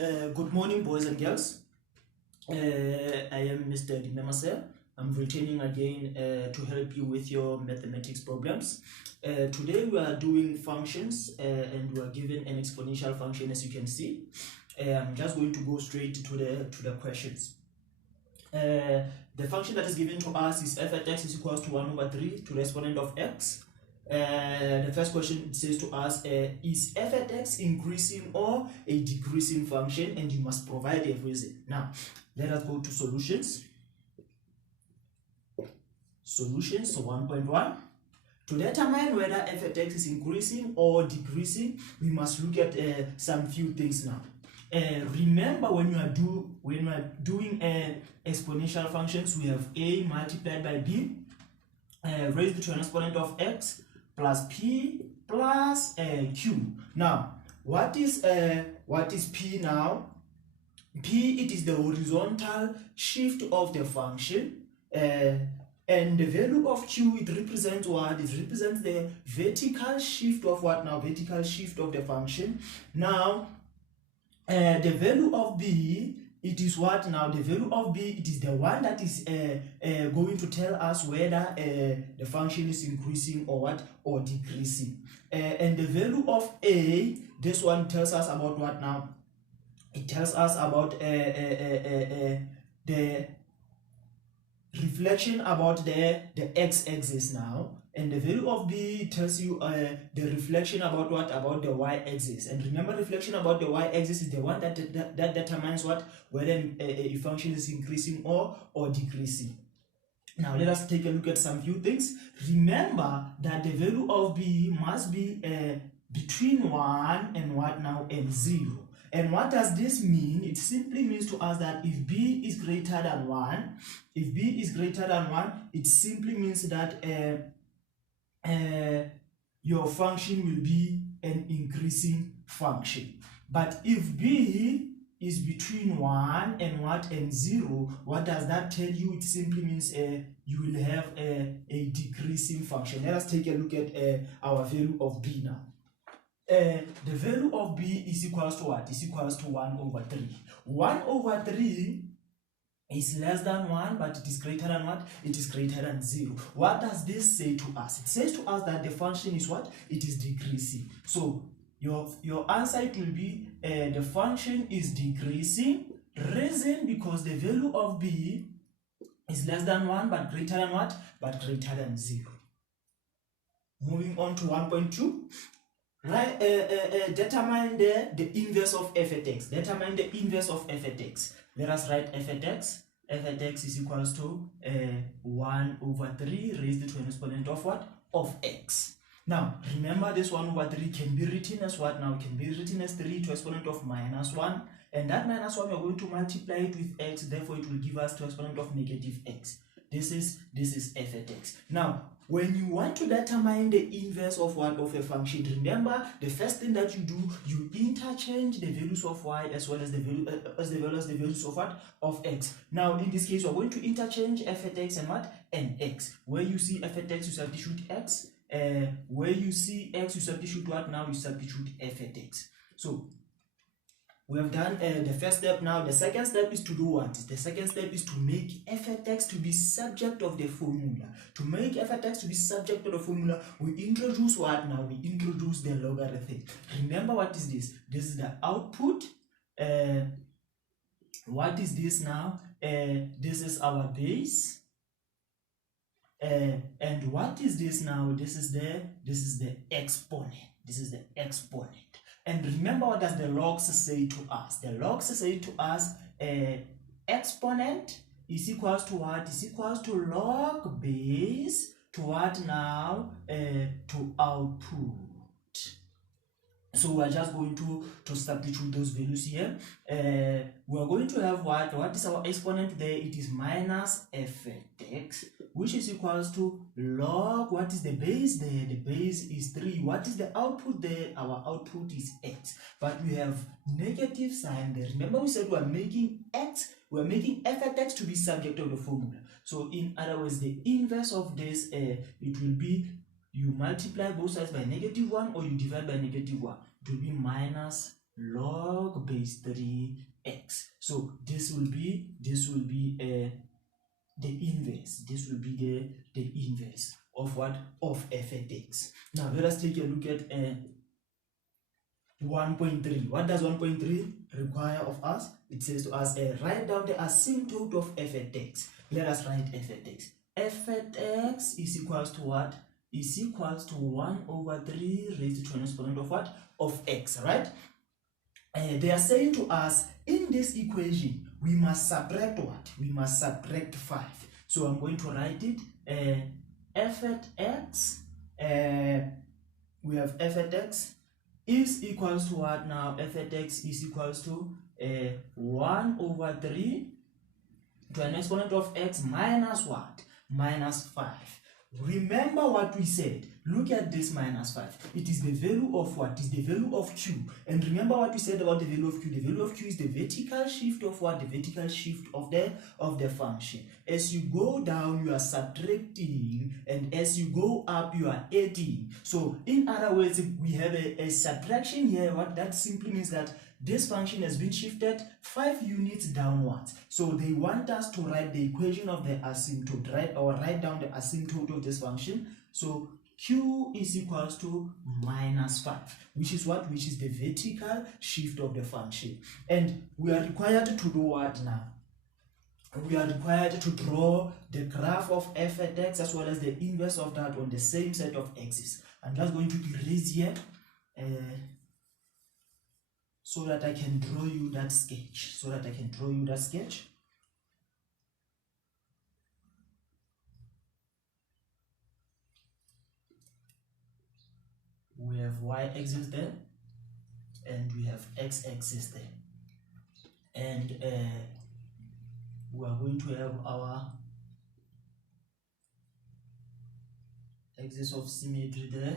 Good morning, boys and girls. I am Mr. Dinamase. I'm returning again to help you with your mathematics problems. Today we are doing functions and we are given an exponential function, as you can see. I'm just going to go straight to the questions. The function that is given to us is f at x is equals to 1 over 3 to the exponent of x. The first question says to us, is f at x increasing or a decreasing function, and you must provide a reason. Now, let us go to solutions. Solutions, so 1.1. To determine whether f at x is increasing or decreasing, we must look at some few things now. Remember, when we are doing exponential functions, we have a multiplied by b raised to an exponent of x plus p plus q. Now, what is p now? P, it is the horizontal shift of the function, and the value of q, it represents what? It represents the vertical shift of what now? Vertical shift of the function. Now, the value of b, it is what now? The value of b, it is the one that is going to tell us whether the function is increasing or what, or decreasing. And the value of a, this one tells us about what now? It tells us about the reflection about the x-axis now. And the value of b tells you the reflection about what? About the y-axis. And remember, reflection about the y-axis is the one that determines what? Whether a function is increasing or decreasing. Now, let us take a look at some few things. Remember that the value of b must be between 1 and what now? And 0. And what does this mean? It simply means to us that if b is greater than 1, if b is greater than 1, it simply means that your function will be an increasing function. But if b is between 1 and what? And 0, what does that tell you? It simply means you will have a decreasing function. Let us take a look at our value of b now. The value of b is equals to what? Is equals to 1 over 3. 1 over 3 is less than 1, but it is greater than what? It is greater than 0. What does this say to us? It says to us that the function is what? It is decreasing. So your answer, it will be the function is decreasing. Reason, because the value of b is less than 1, but greater than what? But greater than 0. Moving on to 1.2. Right, determine the inverse of f at x. Determine the inverse of f at x. Let us write f at x. F at x is equals to 1 over 3 raised to an exponent of what? Of x. Now, remember, this 1 over 3 can be written as what now? Can be written as 3 to exponent of minus 1. And that minus 1, we are going to multiply it with x. Therefore, it will give us to exponent of negative x. This is f at x. Now, when you want to determine the inverse of what? Of a function, remember, the first thing that you do, you interchange the values of y as well as the values of what? Of x. Now, in this case, we're going to interchange f at x and what? And x. Where you see f at x, you substitute x. Where you see x, you substitute what? Now you substitute f at x. So we have done the first step. Now the second step is to do what? The second step is to make f at x to be subject of the formula. To make f at x to be subject of the formula, we introduce what now? We introduce the logarithm. Remember, what is this? This is the output. What is this now? This is our base. And what is this now? This is the exponent. This is the exponent. And remember, what does the logs say to us? The logs say to us exponent is equals to what? Is equals to log base to what now? To output. So we are just going to substitute those values here. We are going to have what? What is our exponent there? It is minus f at x, which is equals to log, what is the base there? The base is 3. What is the output there? Our output is x. But we have negative sign there. Remember, we said we are making f at x to be subject of the formula. So in other words, the inverse of this, it will be, you multiply both sides by -1 or you divide by -1. It will be minus log base 3x. So this will be the inverse. This will be the inverse of what? Of f at x. Now let us take a look at 1.3. What does 1.3 require of us? It says to us, write down the asymptote of f at x. Let us write f at x. F at x is equals to what? Is equals to 1 over 3 raised to an exponent of what? Of x, right? They are saying to us, in this equation, we must subtract what? We must subtract 5. So I'm going to write it. F at x, we have f at x is equals to what now? F at x is equals to 1 over 3 to an exponent of x minus what? Minus 5. Remember what we said. Look at this minus 5. It is the value of what? It is the value of q. And remember what we said about the value of q. The value of q is the vertical shift of what? The vertical shift of the function. As you go down, you are subtracting, and as you go up, you are adding. So in other words, we have a subtraction here. What that simply means that this function has been shifted 5 units downwards. So they want us to write the equation of the asymptote, right? Or write down the asymptote of this function. So q is equals to minus 5, which is what? Which is the vertical shift of the function. And we are required to do what now? We are required to draw the graph of f at x as well as the inverse of that on the same set of axes. I'm just going to erase here so that I can draw you that sketch. We have y-axis there, and we have x-axis there, and we are going to have our axis of symmetry there.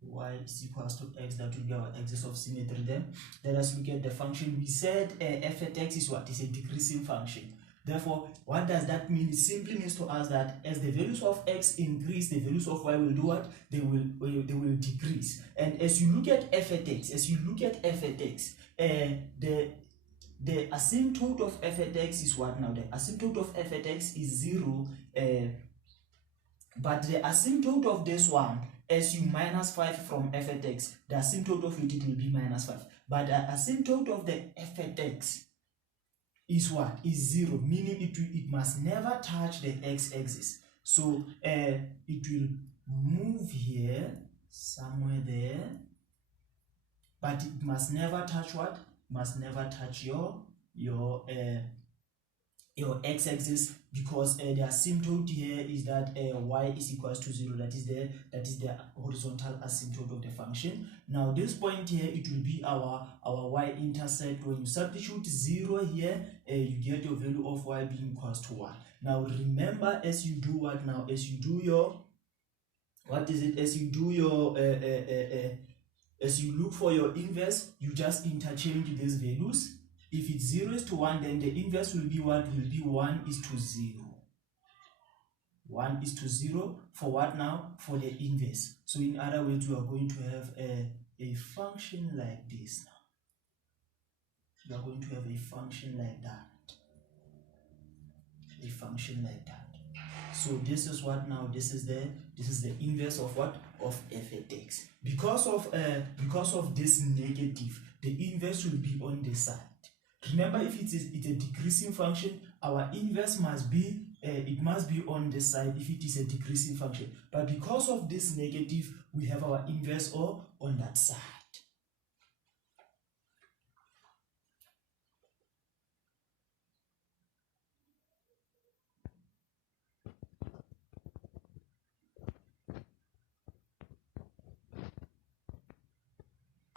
Y is equals to x, that will be our axis of symmetry there. Let us look at the function. We said f at x is what? Is a decreasing function. Therefore, what does that mean? It simply means to us that as the values of x increase, the values of y will do what? They will decrease. And as you look at f at x, the asymptote of f at x is what now? The asymptote of f at x is 0, but the asymptote of this one, as you minus 5 from f at x, the asymptote of it will be minus 5. But the asymptote of the f at x is what? Is 0, meaning it must never touch the x-axis. So it will move here, somewhere there, but it must never touch what? Must never touch your x-axis, because the asymptote here is that y is equals to 0. That is the horizontal asymptote of the function. Now this point here, it will be our y-intercept. When you substitute 0 here, you get your value of y being equals to 1. Now remember, as you do what now? As you do your, what is it? As you do your as you look for your inverse, you just interchange these values. If it's 0 is to 1, then the inverse will be what? Will be 1 is to 0. 1 is to 0 for what now? For the inverse. So in other words, we are going to have a function like this now. We are going to have a function like that. A function like that. So this is what now? This is the inverse of what? Of f at x. Because of this negative, the inverse will be on the side. Remember, if it's a decreasing function, our inverse must be it must be on the side if it is a decreasing function. But because of this negative, we have our inverse on that side.